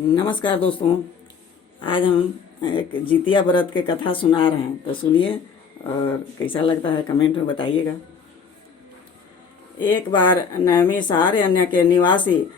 नमस्कार दोस्तों। आज हम एक जितिया व्रत के कथा सुना रहे हैं, तो सुनिए और कैसा लगता है कमेंट में बताइएगा। एक बार नैमिषारण्य के निवासी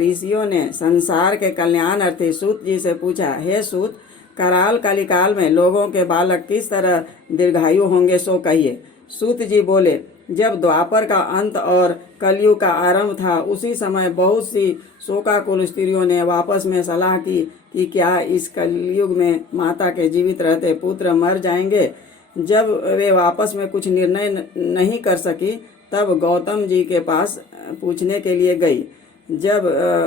ऋषियों ने संसार के कल्याण अर्थी सूत जी से पूछा, हे सूत, कराल कलिकाल में लोगों के बालक किस तरह दीर्घायु होंगे सो कहिए। सूत जी बोले, जब द्वापर का अंत और कलयुग का आरंभ था, उसी समय बहुत सी शोकाकुल स्त्रियों ने वापस में सलाह की कि क्या इस कलयुग में माता के जीवित रहते पुत्र मर जाएंगे। जब वे वापस में कुछ निर्णय नहीं कर सकी, तब गौतम जी के पास पूछने के लिए गई। जब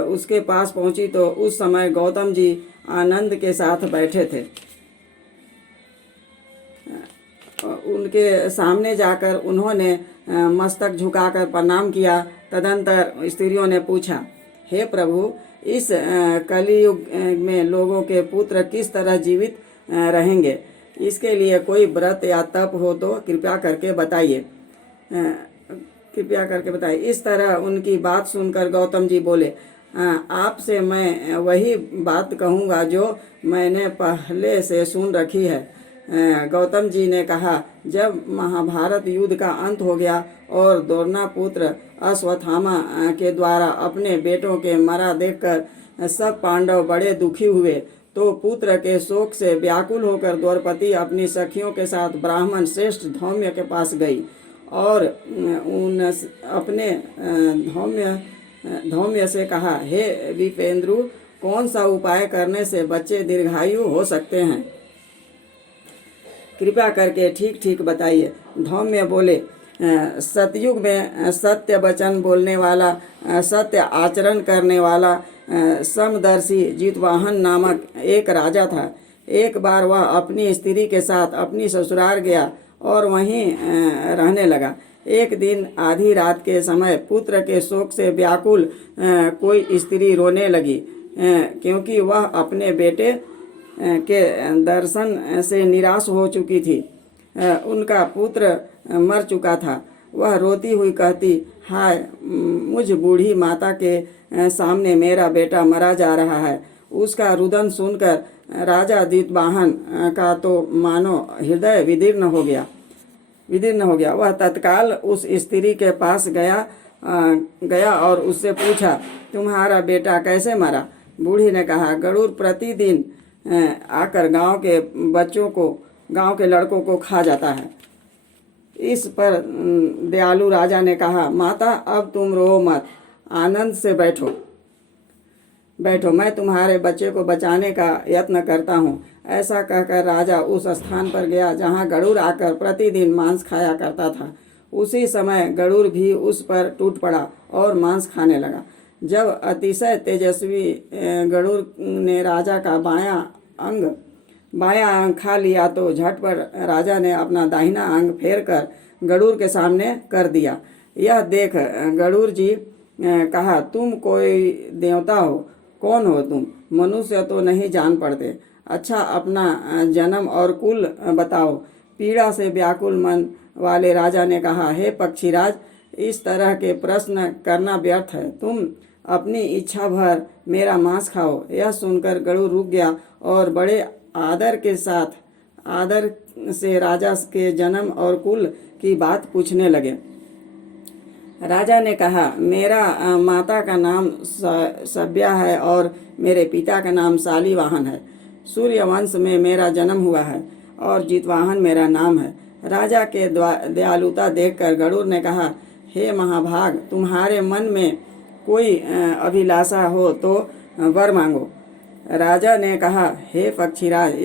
उसके पास पहुंची तो उस समय गौतम जी आनंद के साथ बैठे थे। उनके सामने जाकर उन्होंने मस्तक झुकाकर प्रणाम किया। तदंतर स्त्रियों ने पूछा, हे प्रभु, इस कलियुग में लोगों के पुत्र किस तरह जीवित रहेंगे? इसके लिए कोई व्रत या तप हो तो कृपया करके बताइए। इस तरह उनकी बात सुनकर गौतम जी बोले, आपसे मैं वही बात कहूँगा जो मैंने पहले से सुन रखी है। गौतम जी ने कहा, जब महाभारत युद्ध का अंत हो गया और दोरना पुत्र अश्वत्थामा के द्वारा अपने बेटों के मरा देखकर सब पांडव बड़े दुखी हुए, तो पुत्र के शोक से व्याकुल होकर द्रौपदी अपनी सखियों के साथ ब्राह्मण श्रेष्ठ धौम्य के पास गई और अपने धौम्य से कहा, हे विपेंद्रु, कौन सा उपाय करने से बच्चे दीर्घायु हो सकते हैं? कृपया करके ठीक ठीक बताइए। धौम्य बोले, सतयुग में सत्य वचन बोलने वाला, सत्य आचरण करने वाला समदर्शी जितवाहन नामक एक राजा था। एक बार वह अपनी स्त्री के साथ अपनी ससुराल गया और वहीं रहने लगा। एक दिन आधी रात के समय पुत्र के शोक से व्याकुल कोई स्त्री रोने लगी, क्योंकि वह अपने बेटे के दर्शन से निराश हो चुकी थी। उनका पुत्र मर चुका था। वह रोती हुई कहती, हाय, मुझ बूढ़ी माता के सामने मेरा बेटा मरा जा रहा है। उसका रुदन सुनकर राजा जितवाहन का तो मानो हृदय विदीर्ण हो गया। वह तत्काल उस स्त्री के पास गया और उससे पूछा, तुम्हारा बेटा कैसे मरा? बूढ़ी ने कहा, गरुड़ प्रतिदिन आकर गांव के लड़कों को खा जाता है। इस पर दयालु राजा ने कहा, माता, अब तुम रो मत, आनंद से बैठो, मैं तुम्हारे बच्चे को बचाने का यत्न करता हूँ। ऐसा कहकर राजा उस स्थान पर गया जहाँ गरुड़ आकर प्रतिदिन मांस खाया करता था। उसी समय गरुड़ भी उस पर टूट पड़ा और मांस खाने लगा। जब अतिशय तेजस्वी गरुड़ ने राजा का बायां अंग खा लिया तो झटपट राजा ने अपना दाहिना अंग फेर कर गरुड़ के सामने कर दिया। यह देख गरुड़ जी कहा, तुम कोई देवता हो? कौन हो तुम? मनुष्य तो नहीं जान पड़ते। अच्छा, अपना जन्म और कुल बताओ। पीड़ा से व्याकुल मन वाले राजा ने कहा, हे पक्षीराज, इस तरह के प्रश्न करना व्यर्थ है। तुम अपनी इच्छा भर मेरा मांस खाओ। यह सुनकर गरुड़ रुक गया और बड़े आदर से राजा के जन्म और कुल की बात पूछने लगे। राजा ने कहा, मेरा माता का नाम सभ्या है और मेरे पिता का नाम शालिवाहन है। सूर्यवंश में मेरा जन्म हुआ है और जितवाहन मेरा नाम है। राजा के दयालुता देखकर गरुड़ ने कहा, हे महाभाग, तुम्हारे मन में कोई अभिलाषा हो तो वर मांगो। राजा ने कहा, हे पक्षीराज,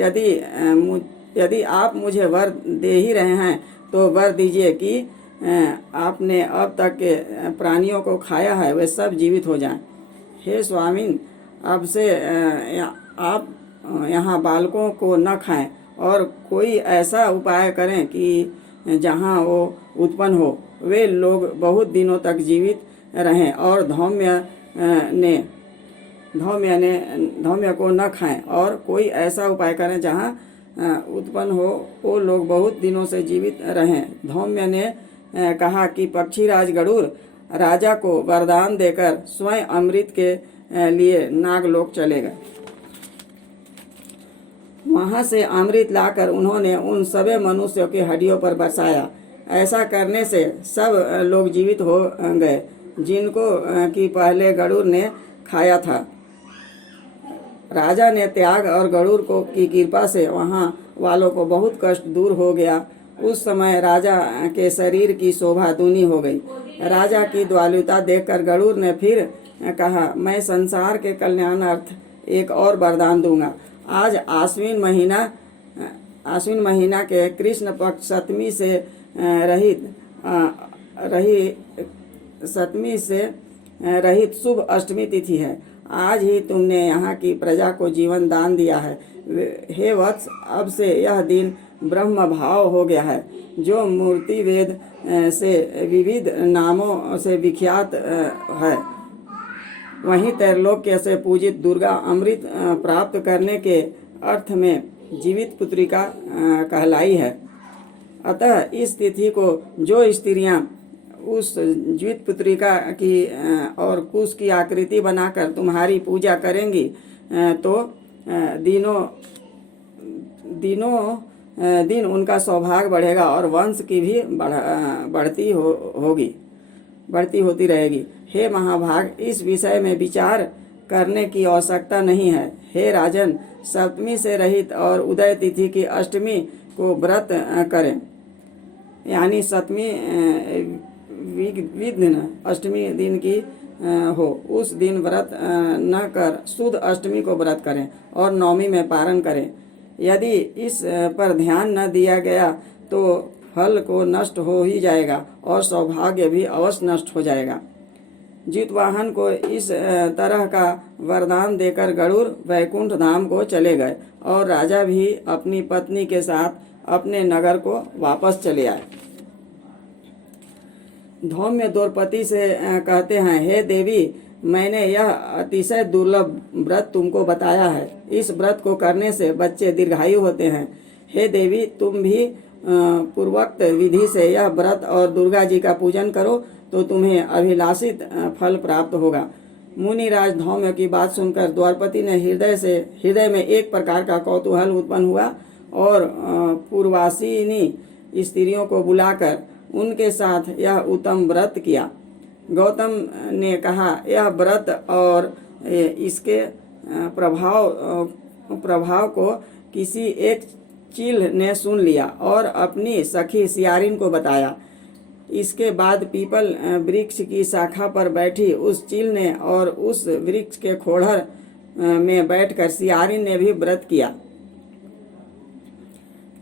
यदि आप मुझे वर दे ही रहे हैं तो वर दीजिए कि आपने अब तक के प्राणियों को खाया है वे सब जीवित हो जाएं। हे स्वामिन, अब से आप यहाँ बालकों को न खाएं और कोई ऐसा उपाय करें कि जहाँ वो उत्पन्न हो वे लोग बहुत दिनों तक जीवित रहें, और धौम्य को न खाएं, और कोई ऐसा उपाय करें जहाँ उत्पन्न हो वो लोग बहुत दिनों से जीवित रहें। धौम्य ने कहा कि पक्षीराज गरुड़ राजा को वरदान देकर स्वयं अमृत के लिए नागलोक चले गए। वहां से अमृत लाकर उन्होंने उन सभी मनुष्यों की हड्डियों पर बरसाया। ऐसा करने से सब लोग जीवित हो गए जिनको कि पहले गरुड़ ने खाया था। राजा ने त्याग और गरुड़ को की कृपा से वहां वालों को बहुत कष्ट दूर हो गया। उस समय राजा के शरीर की शोभा दूनी हो गई। राजा की दयालुता देखकर गरुड़ ने फिर कहा, मैं संसार के कल्याणार्थ एक और वरदान दूंगा। आज आश्विन महीना के कृष्ण पक्ष सप्तमी से रहित शुभ अष्टमी तिथि है। आज ही तुमने यहाँ की प्रजा को जीवन दान दिया है। हे वत्स, अब से यह दिन ब्रह्म भाव हो गया है, जो मूर्ति वेद से विविध नामों से विख्यात है। वहीं त्रैलोक्य से पूजित दुर्गा अमृत प्राप्त करने के अर्थ में जीवित पुत्रिका कहलाई है। अतः इस तिथि को जो स्त्रियां उस जीवित पुत्रिका की और कुश की आकृति बनाकर तुम्हारी पूजा करेंगी तो दिन उनका सौभाग्य बढ़ेगा और वंश की भी बढ़ती होती रहेगी। हे महाभाग, इस विषय में विचार करने की आवश्यकता नहीं है। हे राजन, सप्तमी से रहित और उदय तिथि की अष्टमी को व्रत करें, यानी सप्तमी विघ्न अष्टमी दिन की हो, उस दिन व्रत न कर शुद्ध अष्टमी को व्रत करें और नवमी में पारण करें। यदि इस पर ध्यान न दिया गया तो फल को नष्ट हो ही जाएगा और सौभाग्य भी अवश्य नष्ट हो जाएगा। जितवाहन को इस तरह का वरदान देकर गरुड़ वैकुंठ धाम को चले गए और राजा भी अपनी पत्नी के साथ अपने नगर को वापस चले आए। धौम्य द्रौपदी से कहते हैं, हे देवी, मैंने यह अतिशय दुर्लभ व्रत तुमको बताया है। इस व्रत को करने से बच्चे दीर्घायु होते हैं। हे देवी, तुम भी पूर्वोक्त विधि से यह व्रत और दुर्गा जी का पूजन करो तो तुम्हें अभिलाषित फल प्राप्त होगा। मुनिराज धौम्य की बात सुनकर द्रौपदी ने हृदय में एक प्रकार का कौतूहल उत्पन्न हुआ और पूर्ववासिनी स्त्रियों को बुलाकर उनके साथ यह उत्तम व्रत किया। गौतम ने कहा, यह व्रत और इसके प्रभाव को किसी एक चील ने सुन लिया और अपनी सखी सियारिन को बताया। इसके बाद पीपल वृक्ष की शाखा पर बैठी उस चील ने और उस वृक्ष के खोड़र में बैठकर सियारिन ने भी व्रत किया।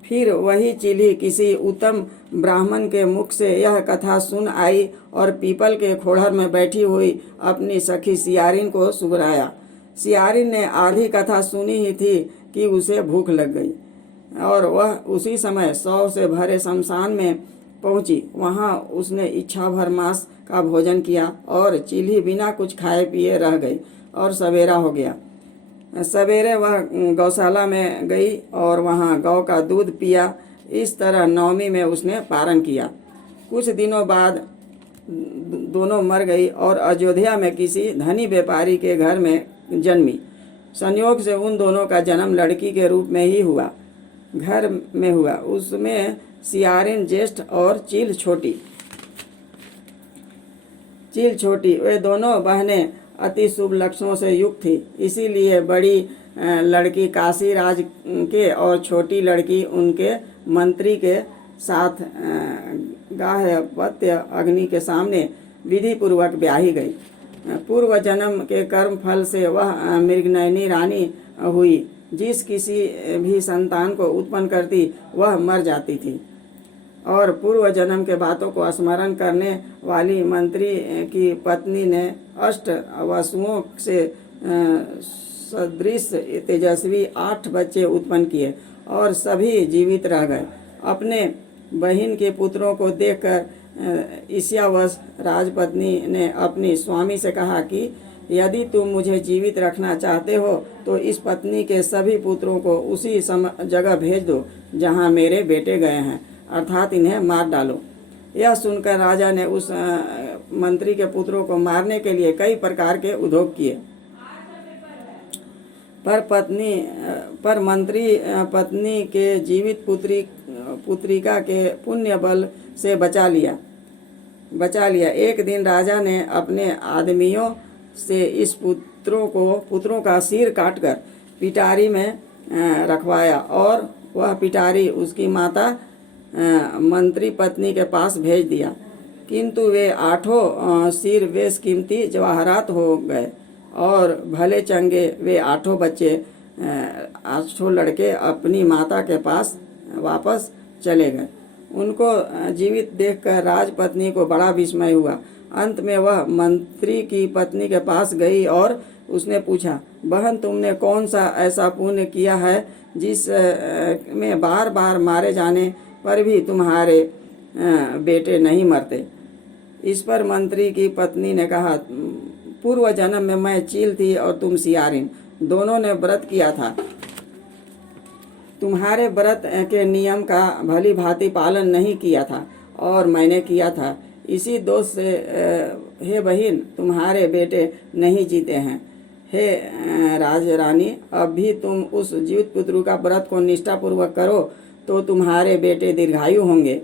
फिर वही चीली किसी उत्तम ब्राह्मण के मुख से यह कथा सुन आई और पीपल के खोड़र में बैठी हुई अपनी सखी सियारिन को सुगराया। सियारिन ने आधी कथा सुनी ही थी कि उसे भूख लग गई और वह उसी समय शव से भरे शमशान में पहुंची। वहां उसने इच्छा भर मांस का भोजन किया और चीली बिना कुछ खाए पिए रह गई और सवेरा हो गया। सवेरे वह गौशाला में गई और वहां गौ का दूध पिया। इस तरह नवमी में उसने पारण किया। कुछ दिनों बाद दोनों मर गई और अयोध्या में किसी धनी व्यापारी के घर में जन्मी। संयोग से उन दोनों का जन्म लड़की के रूप में ही हुआ। घर में हुआ उसमें सियारिन ज्येष्ठ और चील छोटी। वे दोनों बहनें अति शुभ लक्षणों से युक्त थी। इसीलिए बड़ी लड़की काशी राज के और छोटी लड़की उनके मंत्री के साथ गाह्यपत्य अग्नि के सामने विधि पूर्वक ब्याही गई। पूर्व जन्म के कर्म फल से वह मृगनयनी रानी हुई। जिस किसी भी संतान को उत्पन्न करती वह मर जाती थी और पूर्व जन्म के बातों को स्मरण करने वाली मंत्री की पत्नी ने 8 वसुओं से सदृश तेजस्वी 8 बच्चे उत्पन्न किए और सभी जीवित रह गए। अपने बहन के पुत्रों को देखकर ईर्ष्यावश राजपत्नी ने अपनी स्वामी से कहा कि यदि तुम मुझे जीवित रखना चाहते हो तो इस पत्नी के सभी पुत्रों को उसी जगह भेज दो जहाँ मेरे बेटे गए हैं, अर्थात इन्हें मार डालो। यह सुनकर राजा ने उस मंत्री के पुत्रों को मारने के लिए कई प्रकार के उद्योग किए। पर मंत्री पत्नी के जीवित पुत्रिका के पुण्य बल से बचा लिया। एक दिन राजा ने अपने आदमियों से इस पुत्रों का सिर काटकर पिटारी में रखवाया और वह पिटारी उसकी माता मंत्री पत्नी के पास भेज दिया। किंतु वे 8 सिर बेशकीमती जवाहरात हो गए और भले चंगे वे 8 बच्चे 8 लड़के अपनी माता के पास वापस चले गए। उनको जीवित देखकर राजपत्नी को बड़ा विस्मय हुआ। अंत में वह मंत्री की पत्नी के पास गई और उसने पूछा, बहन, तुमने कौन सा ऐसा पुण्य किया है जिस में बार बार मारे जाने पर भी तुम्हारे बेटे नहीं मरते? इस पर मंत्री की पत्नी ने कहा, पूर्व जन्म में मैं चील थी और तुम सियारिन, दोनों ने व्रत किया था। तुम्हारे व्रत के नियम का भली भांति पालन नहीं किया था और मैंने किया था। इसी दोष से हे बहिन, तुम्हारे बेटे नहीं जीते हैं। हे राजरानी, अब भी तुम उस जीवित पुत्र का व्रत को निष्ठापूर्वक करो तो तुम्हारे बेटे दीर्घायु होंगे।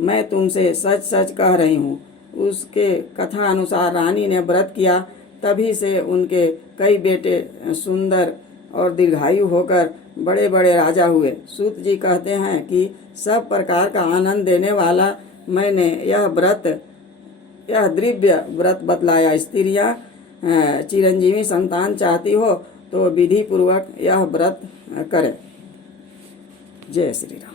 मैं तुमसे सच सच कह रही हूँ। उसके कथा अनुसार रानी ने व्रत किया, तभी से उनके कई बेटे सुंदर और दीर्घायु होकर बड़े बड़े राजा हुए। सूत जी कहते हैं कि सब प्रकार का आनंद देने वाला मैंने यह दिव्य व्रत बतलाया। स्त्रियां चिरंजीवी संतान चाहती हो तो विधि पूर्वक यह व्रत करें। जय श्री राम।